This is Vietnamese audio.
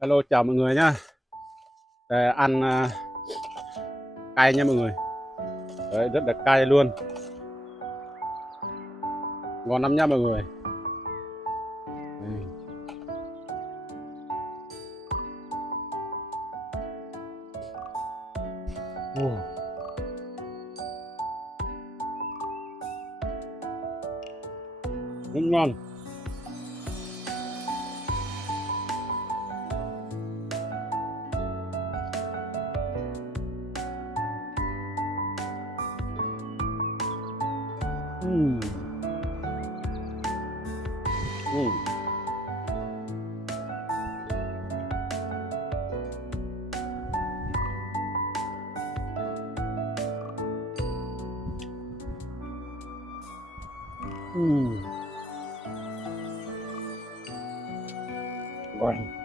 Hello, chào mọi người nhá. Để ăn cay nha mọi người. Đấy, rất là cay luôn. Ngon lắm nha mọi người. Đây. Ồ, rất ngon. Ừm, ừm, ừm. Ngon.